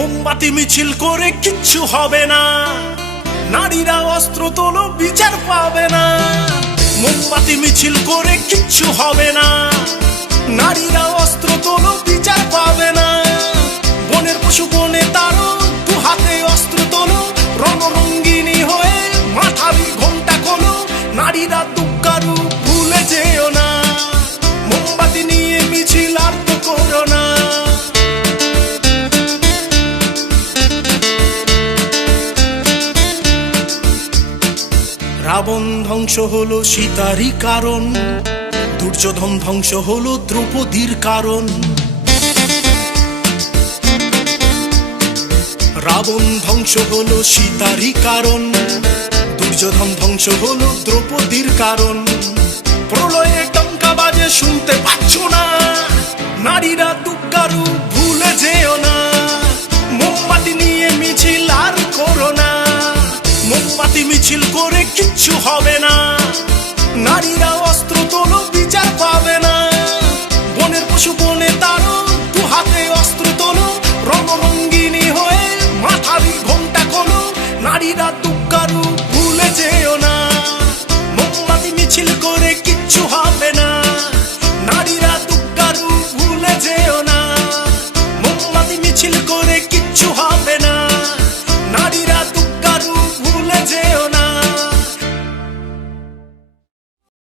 মোমবাতি মিছিল করে কিচ্ছু হবে না, নারীরা অস্ত্র তোলো বিচার পাবে না। মোমবাতি মিছিল করে কিচ্ছু হবে না, নারীরা অস্ত্র তোলো বিচার পাবে না। বনের পশু বনে তারো, দু হাতে অস্ত্র তোলো, রণরঙ্গিনী হয়ে মাথারি ঘোমটা খোলো। নারীরা দুঃখারু ভুলে যেও না, মোমবাতি নিয়ে মিছিল আর তো করো না। রাবণ ধ্বংস হলো সীতারই কারণ, দুর্যোধন ধ্বংস হলো দ্রৌপদীর কারণ। রাবণ ধ্বংস হলো সীতারই কারণ, দুর্যোধন ধ্বংস হলো দ্রৌপদীর কারণ। প্রলয়ে টঙ্কা বাজে শুনতে পাচ্ছ না, নারীরা দুঃখারু ভুলে যেও না। মোমবাতি নিয়ে মিছিল আর করো না, মোমবাতি মিছিল করে কিচ্ছু হবে না।